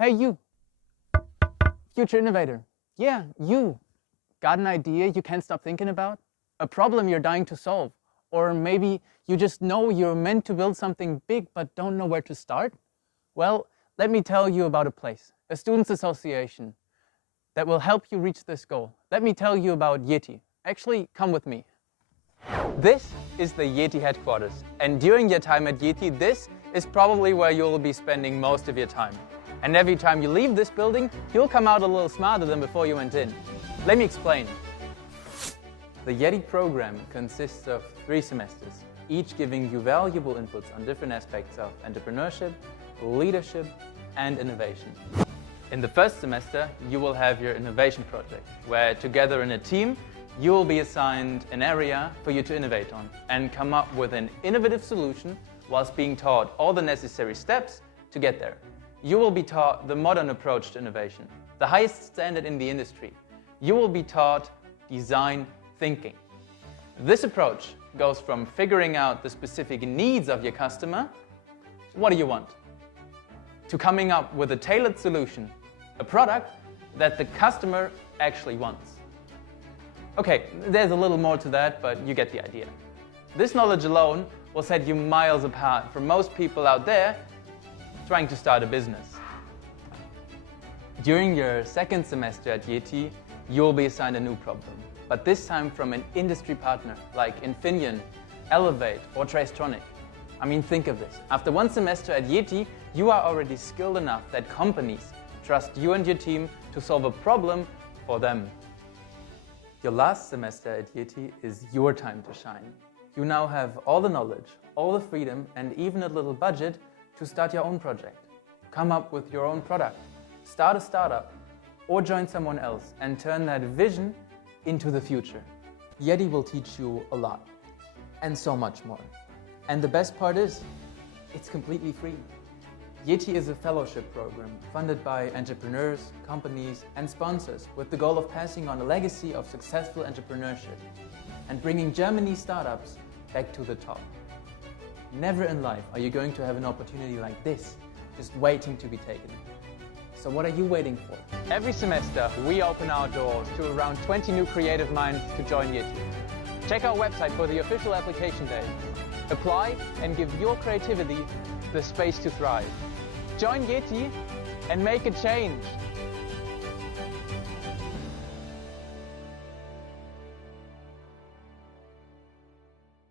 Hey, you, future innovator. Yeah, you. Got an idea you can't stop thinking about? A problem you're dying to solve? Or maybe you just know you're meant to build something big but don't know where to start? Well, let me tell you about a place, a students' association, that will help you reach this goal. Let me tell you about YETI. Actually, come with me. This is the YETI headquarters, and during your time at YETI, this is probably where you'll be spending most of your time. And every time you leave this building, you'll come out a little smarter than before you went in. Let me explain. The YETI program consists of 3 semesters, each giving you valuable inputs on different aspects of entrepreneurship, leadership, and innovation. In the first semester, you will have your innovation project, where together in a team, you will be assigned an area for you to innovate on and come up with an innovative solution whilst being taught all the necessary steps to get there. You will be taught the modern approach to innovation, the highest standard in the industry. You will be taught design thinking. This approach goes from figuring out the specific needs of your customer, what do you want, to coming up with a tailored solution, a product that the customer actually wants. Okay, there's a little more to that, but you get the idea. This knowledge alone will set you miles apart from most people out there trying to start a business. During your second semester at YETI, you will be assigned a new problem, but this time from an industry partner like Infineon, Elevate, or Tracetronic. I mean, think of this. After 1 semester at YETI, you are already skilled enough that companies trust you and your team to solve a problem for them. Your last semester at YETI is your time to shine. You now have all the knowledge, all the freedom, and even a little budget to start your own project. Come up with your own product, start a startup, or join someone else and turn that vision into the future. YETI will teach you a lot, and so much more. And the best part is, it's completely free. YETI is a fellowship program funded by entrepreneurs, companies, and sponsors with the goal of passing on a legacy of successful entrepreneurship and bringing Germany's startups back to the top. Never in life are you going to have an opportunity like this, just waiting to be taken. So what are you waiting for? Every semester, we open our doors to around 20 new creative minds to join YETI. Check our website for the official application date. Apply and give your creativity the space to thrive. Join YETI and make a change.